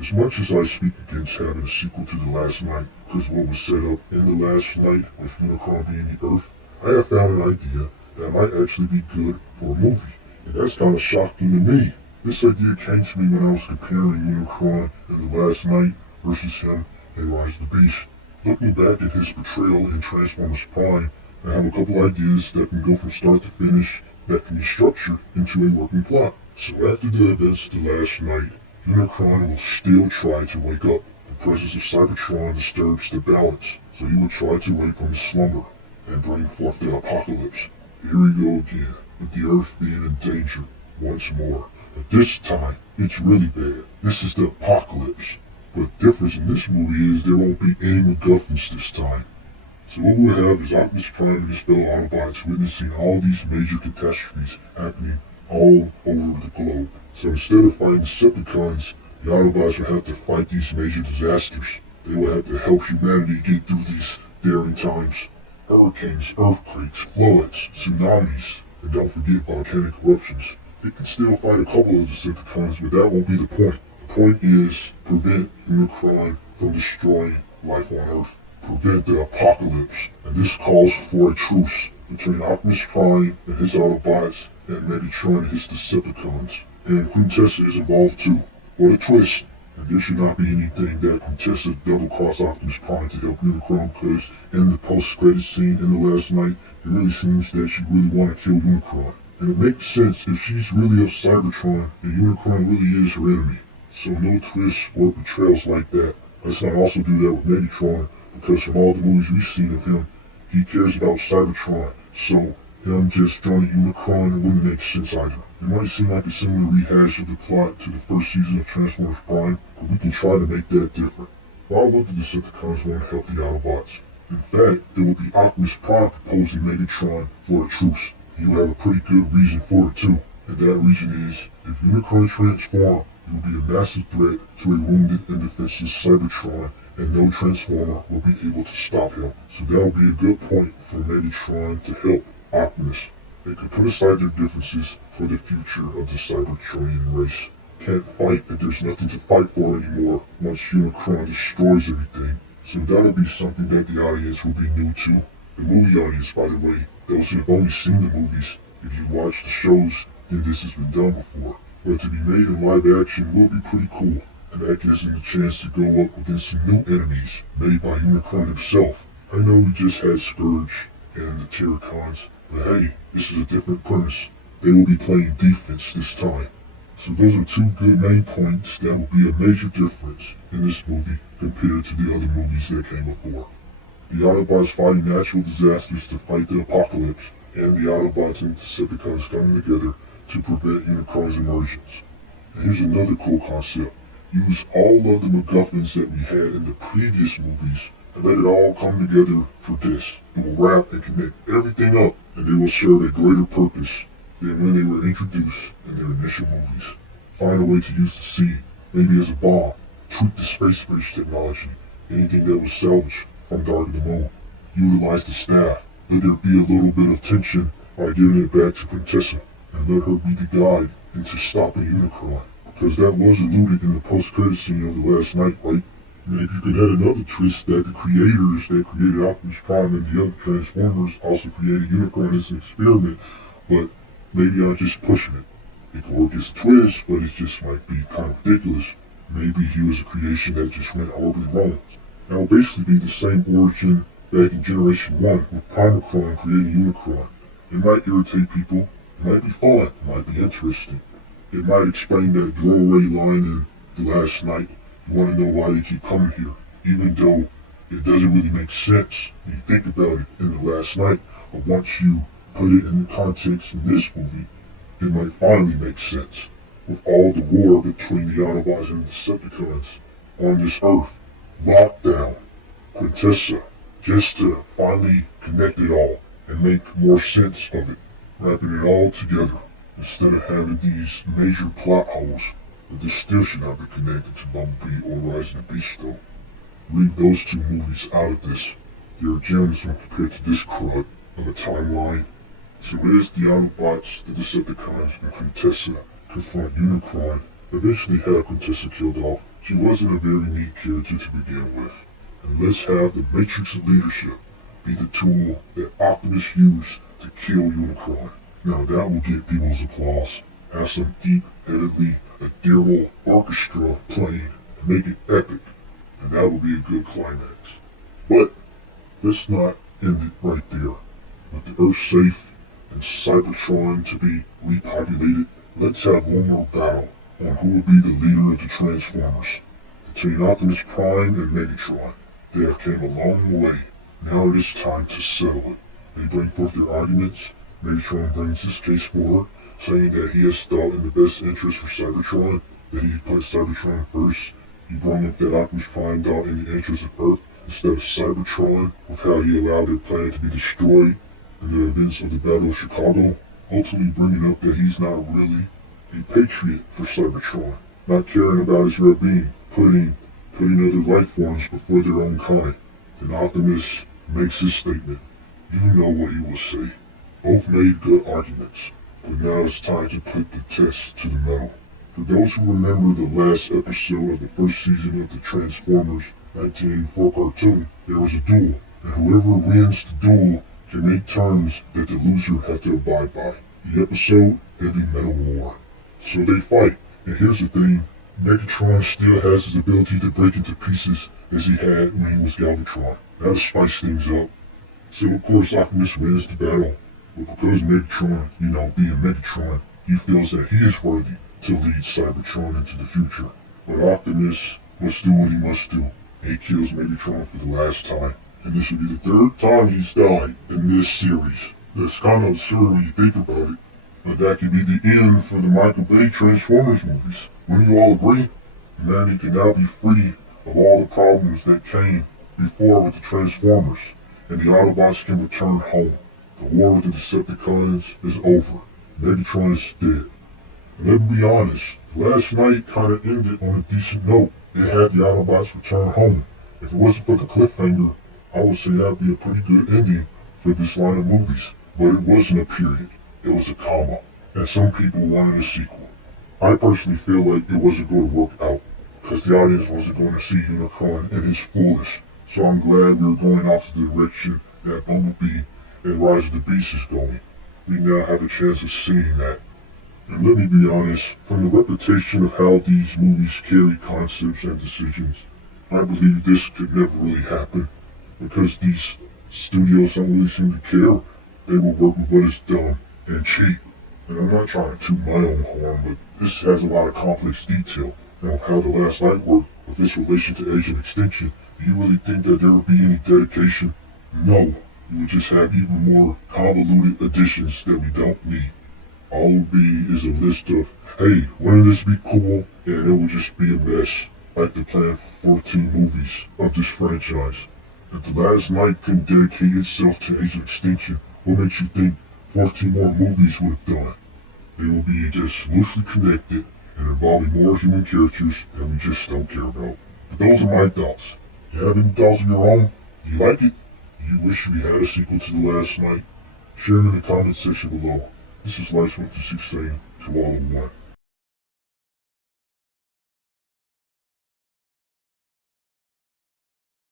As much as I speak against having a sequel to The Last Night because what was set up in The Last Night with Unicron being the Earth, I have found an idea that might actually be good for a movie. And that's kind of shocking to me. This idea came to me when I was comparing Unicron in The Last Night versus him in Rise of the Beast. Looking back at his portrayal in Transformers Prime, I have a couple ideas that can go from start to finish that can be structured into a working plot. So after the events of The Last Night, Unicron will still try to wake up. The presence of Cybertron disturbs the balance, so he will try to wake from his slumber and bring forth the apocalypse. Here we go again, with the Earth being in danger once more. But this time, it's really bad. This is the apocalypse. But the difference in this movie is there won't be any MacGuffins this time. So what we'll have is Optimus Prime and his fellow Autobots witnessing all these major catastrophes happening all over the globe. So instead of fighting Decepticons, the Autobots will have to fight these major disasters. They will have to help humanity get through these daring times. Hurricanes, earthquakes, floods, tsunamis, and don't forget volcanic eruptions. They can still fight a couple of Decepticons, but that won't be the point. The point is prevent Unicron from destroying life on Earth. Prevent the apocalypse, and this calls for a truce between Optimus Prime and his Autobots and Megatron and his Decepticons. And Quintessa is involved too. What a twist! And there should not be anything that Quintessa double-cross Optimus Prime to help Unicron, because in the post-credit scene in The Last Night, it really seems that she really want to kill Unicron. And it makes sense if she's really of Cybertron and Unicron really is her enemy. So no twists or betrayals like that. Let's not also do that with Megatron, because from all the movies we've seen of him, he cares about Cybertron. So him just joining Unicron wouldn't make sense either. It might seem like a similar rehash of the plot to the first season of Transformers Prime, but we can try to make that different. Why would the Decepticons want to help the Autobots? In fact, it would be Optimus Prime proposing Megatron for a truce. And you have a pretty good reason for it too. And that reason is, if Unicron transforms, it will be a massive threat to a wounded and defenseless Cybertron, and no Transformer will be able to stop him. So that will be a good point for Megatron to help Optimus. They can put aside their differences for the future of the Cybertronian race. Can't fight if there's nothing to fight for anymore once Unicron destroys everything. So that'll be something that the audience will be new to. The movie audience, by the way, those who have only seen the movies, if you watch the shows, then this has been done before. But to be made in live action will be pretty cool, and that gives him the chance to go up against some new enemies made by Unicron himself. I know we just had Scourge and the Terracons, but hey, this is a different premise. They will be playing defense this time. So those are two good main points that will be a major difference in this movie compared to the other movies that came before. The Autobots fighting natural disasters to fight the apocalypse, and the Autobots and Decepticons coming together to prevent Unicron's emergence. And here's another cool concept. Use all of the MacGuffins that we had in the previous movies and let it all come together for this. It will wrap and connect everything up, and they will serve a greater purpose than when they were introduced in their initial movies. Find a way to use the seed, maybe as a bomb, tweak the space bridge technology, anything that was salvaged from Dark of the Moon. Utilize the staff, let there be a little bit of tension by giving it back to Quintessa, and let her be the guide into stopping Unicron. Because that was alluded in the post-credit scene of The Last Night, right? Maybe you could add another twist that the creators that created Optimus Prime and the other Transformers also created Unicron as an experiment, but maybe I'm just pushing it. It could work as a twist, but it just might be kind of ridiculous. Maybe he was a creation that just went horribly wrong. That will basically be the same origin back in Generation 1 with Primacron creating Unicron. It might irritate people, it might be fun, it might be interesting. It might explain that throwaway line in The Last Night. You want to know why they keep coming here, even though it doesn't really make sense when you think about it in The Last Night. But once you put it in the context in this movie, it might finally make sense. With all the war between the Autobots and the Decepticons on this Earth, lockdown, Quintessa, just to finally connect it all and make more sense of it, wrapping it all together. Instead of having these major plot holes, but this still should not be connected to Bumblebee or Rise of the Beast though. Leave those two movies out of this. They're gems when compared to this crud of a timeline. So as the Autobots, the Decepticons, and Quintessa confront Unicron, eventually have Quintessa killed off, She wasn't a very neat character to begin with. And let's have the Matrix of Leadership be the tool that Optimus used to kill Unicron. Now that will get people's applause. Have some deep-headedly ethereal orchestra playing and make it epic, and that will be a good climax. But let's not end it right there. With the Earth safe and Cybertron to be repopulated, let's have one more battle on who will be the leader of the Transformers. Between Optimus Prime and Megatron, they have came a long way. Now it is time to settle it. They bring forth their arguments. Megatron brings his case forward, saying that he has thought in the best interest for Cybertron, that he put Cybertron first. He brought up that Optimus Prime thought in the interest of Earth instead of Cybertron, with how he allowed their planet to be destroyed in the events of the Battle of Chicago, ultimately bringing up that he's not really a patriot for Cybertron, not caring about his well-being, putting other life forms before their own kind. Then Optimus makes his statement. You know what he will say. Both made good arguments, but now it's time to put the test to the metal. For those who remember the last episode of the first season of the Transformers 1984 cartoon, there was a duel, and whoever wins the duel can make terms that the loser had to abide by. The episode, Heavy Metal War. So they fight, and here's the thing, Megatron still has his ability to break into pieces as he had when he was Galvatron. Now to spice things up. So of course Optimus wins the battle, but because Megatron, being Megatron, he feels that he is worthy to lead Cybertron into the future. But Optimus must do what he must do, and he kills Megatron for the last time. And this will be the third time he's died in this series. That's kind of absurd when you think about it, but that could be the end for the Michael Bay Transformers movies. Wouldn't you all agree? Humanity can now be free of all the problems that came before with the Transformers, and the Autobots can return home. The war with the Decepticons is over. Megatron is dead. And let's be honest, last night kind of ended on a decent note. It had the Autobots return home. If it wasn't for the cliffhanger, I would say that would be a pretty good ending for this line of movies. But it wasn't a period. It was a comma. And some people wanted a sequel. I personally feel like it wasn't going to work out, because the audience wasn't going to see Unicron and his foolish. So I'm glad we're going off the direction that Bumblebee and Rise of the Beast is going. We now have a chance of seeing that. And let me be honest, from the reputation of how these movies carry concepts and decisions, I believe this could never really happen, because these studios don't really seem to care. They will work with what is dumb and cheap. And I'm not trying to toot my own horn, but this has a lot of complex detail. Now, how The Last Light worked with its relation to Age of Extinction, do you really think that there would be any dedication? No. You would just have even more convoluted additions that we don't need. All it would be is a list of, hey, wouldn't this be cool? And it would just be a mess, like the plan for 14 movies of this franchise. If The Last Light couldn't dedicate itself to Age of Extinction, what makes you think 14 more movies would have done? They will be just loosely connected and involving more human characters that we just don't care about. But those are my thoughts. You have any thoughts of your own? Do you like it? Do you wish we had a sequel to The Last Night? Share them in the comment section below. This is Lights 1 to 6 saying to all of one.